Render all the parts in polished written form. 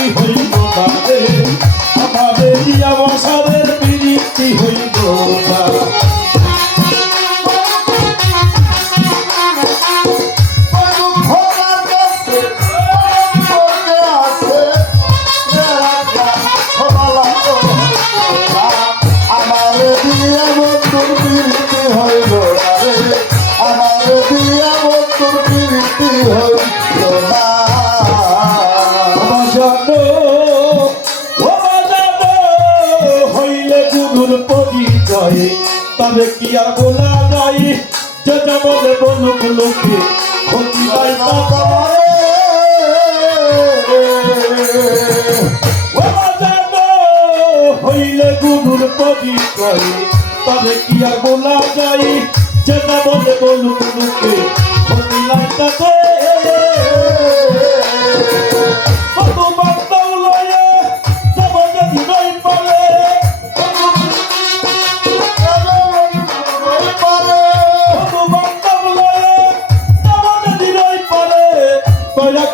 প্রীতি হইল না রে আমাদের দিয়া বসাদের প্রীতি হইল না তবে কি আর বলা যায় যেটা বলে বলুক লোকে ক্ষতি নাই হইলে গুরুর পরিচয় তবে কি আর বলা যায় যেটা বলে বলুক লোকে ক্ষতি নাই তাতে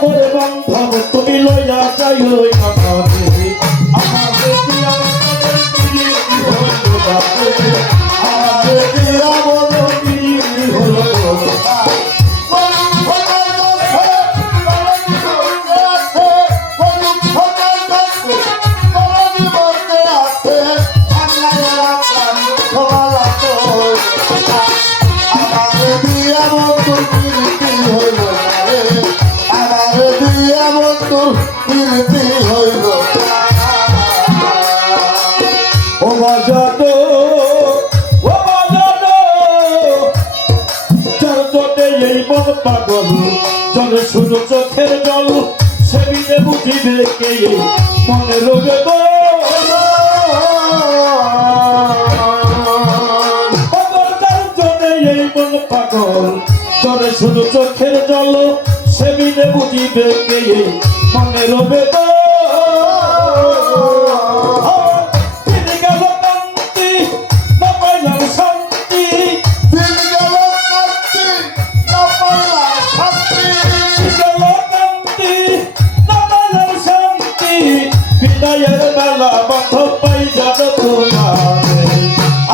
করে বান্ধব তুমি লইয়া যাই ওই মাথাতে আমাদের দিয়া প্রীতি হইল না আমাদের দিয়া বলো প্রীতি হইল না পাগল জলে শুধু চোখের জল সেবিনে বুঝিবে কে মনে রোগে এই মন পাগল জলে শুধু চোখের জল সেবিনে বুঝিবে কে মনে রোগে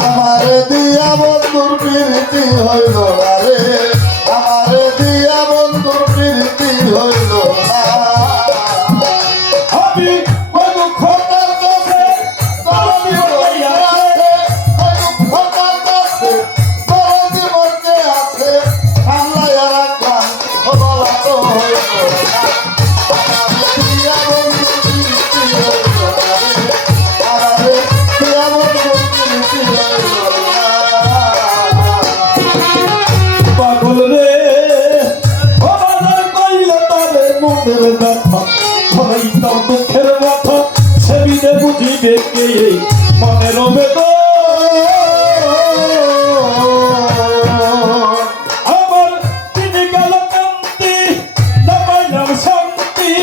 আমার দিয়া বন্ধুর প্রীতি হইল না রে আমার দিয়া বন্ধুর প্রীতি হইল না আমি খোকার কাছে দরদি মরকে আছে সামলাইয়া রাখলাম বলা তো হইল না আমার দিয়া বন্ধুর প্রীতি হইল না রে পাগল রে কইলে তবে মনের ব্যথা হইতাম দুঃখের ব্যথা সেবিনে বুঝিবে কে মনের বেদনা আমার তিনি গেল কান্তি না পাইলাম শান্তি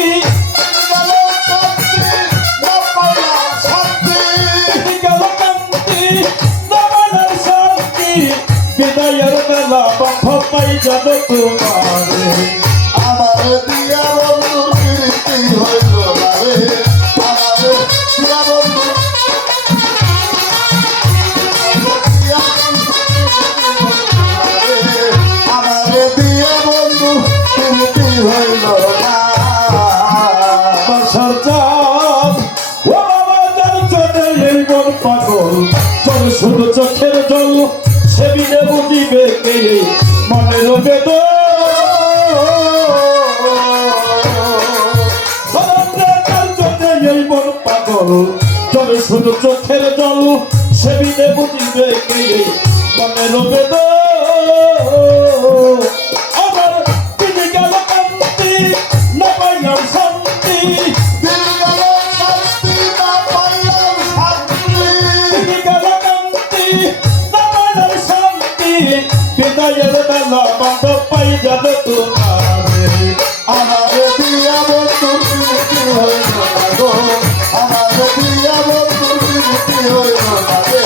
বিদায়ের বেলা বন্ধ পাই যাব তোমারে আমার দিয়া বন্ধুর প্রীতি হইল না রে আমার দিয়া বন্ধু আমার দিয়া বন্ধু প্রীতি হইল না বাসার চাঁদ ও বাবার চলে এই মন পাগল জল শুধু চোখের জল সেবিনে বুঝিবে কে মনের বেদনা এই মন পাগল জল শুধু চোখের জল সেবিনে বুঝিবে কে মনের বেদনা আমার তিনি গেল কান্তি না পাইলাম শান্তি বিদায়ের বেলা বন্ধ পাই যাবে তোমারে আমার দিয়া বন্ধুর প্রীতি হইল না গো আমার দিয়া বন্ধুর প্রীতি হইল না রে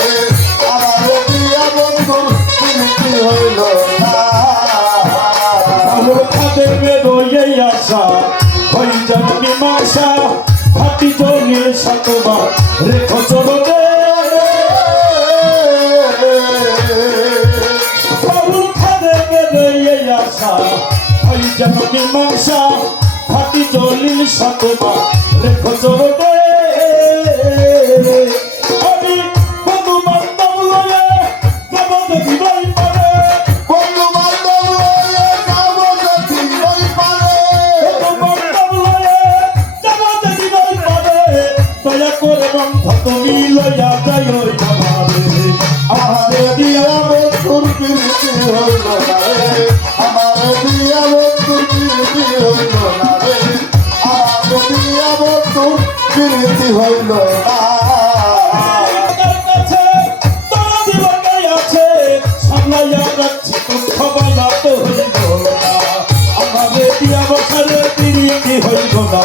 আমার দিয়া বন্ধুর প্রীতি হইল না আমার খাদের বেরোয় আশা হই যাবে মীমাংসা খাটি জলিল শতবার রেখো চরণে বাবুল খাদে গেলে এই আশা হয় যেন মীমাংসা খাটি জলিল শতবার রেখো চরণে আমি বন্ধু বান্ধব লয়ে যাব যদি রই পারে বন্ধু বান্ধব লয়ে যাব যদি রই পারে দয়া করে বন্ধ তুমি লইয়া যাই ওই আমারে আমারে দিয়া বন্ধুর প্রীতি হইল না রে আমারে দিয়া বন্ধুর প্রীতি হইল না রে আমারে দিয়া বন্ধুর প্রীতি হইল না আমার কাছে তোরা দিবকে আছে সামলাইয়া রাখছি দুঃখ বলা তো হইল না আমারে দিয়া বছরে প্রীতি হইল না